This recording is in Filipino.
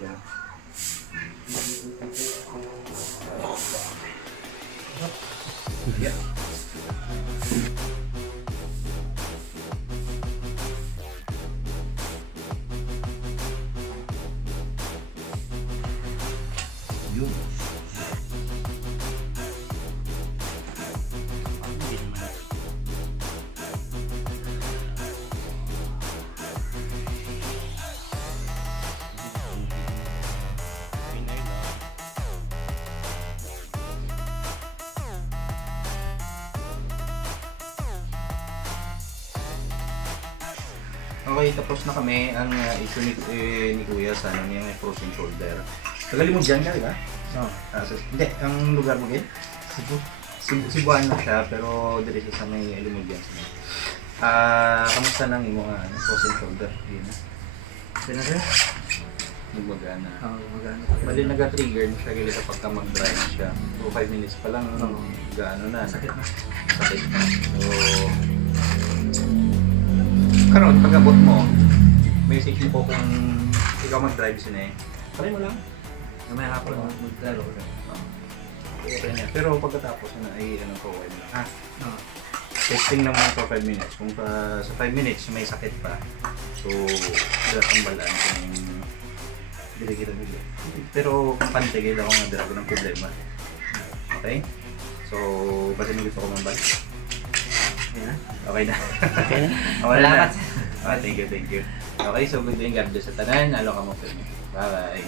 Yeah. Yun. Okay, tapos na kami. Ang issue ni Kuya sa ano niya, may frozen shoulder. Tagalin mo dyan ka, di ba? No. Hindi, ang lugar mo din? Cebu. Cebuan na siya, pero dito siya sa may Lumigyan. Kamusta nang imo nga frozen shoulder? Yun na. Sino rin? Nagmagana. Magana. Bali nag-trigger na siya gilita pagka mag-drive siya. So 5 minutes pa lang, gaano na. Sakit na. Sakit na. So, karon pag-abot mo, message mo ko kung ikaw mag-drive sila eh. Try mo lang. May hapon mag-drive ako. Okay na. Pero pagkatapos na ay ano ko, okay na. Testing naman for 5 minutes. Kung sa 5 minutes may sakit pa, so datambalaan ko yung dili-dili. Pero kung pantigil ako nga dalago ng problema. Okay? So, basta mo gusto ko mambal. Okay na? Okay na. Okay na? Okay na. Thank you. Okay, so good day. God bless sa tanan. Alo ka mo. Bye-bye.